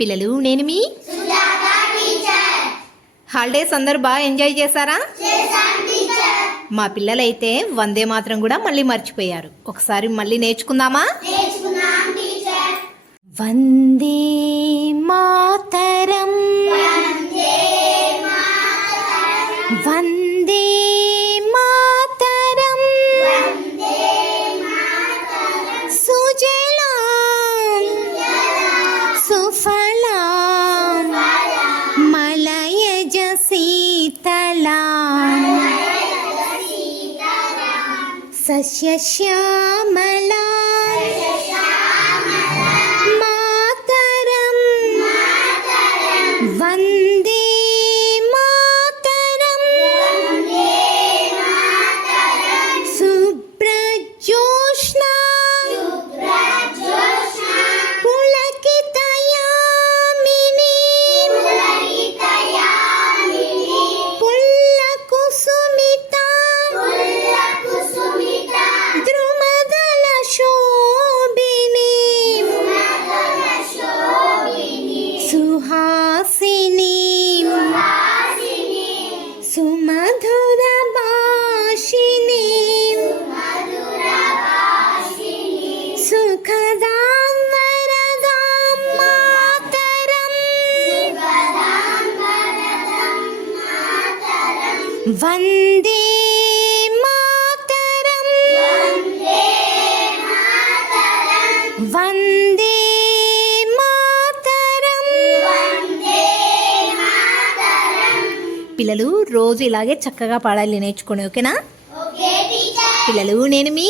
పిల్లలు నేను మీ హాలిడేస్ అందరు బాగా ఎంజాయ్ చేశారా? మా పిల్లలైతే వందే మాత్రం కూడా మళ్ళీ మర్చిపోయారు. ఒకసారి మళ్ళీ నేర్చుకుందామా? వందే మాతరం. వందే మాతరం. సుజలాం. సుఫలాం. सस्यश्यामला সুহাসিনী সুমধুরা বাসিনী সুখদাম বরদাম মাতরম वन्दे मातरम् वन्दे పిల్లలు రోజు ఇలాగే చక్కగా పాడాలి నేర్చుకోండి ఓకేనా? పిల్లలు నేను మీ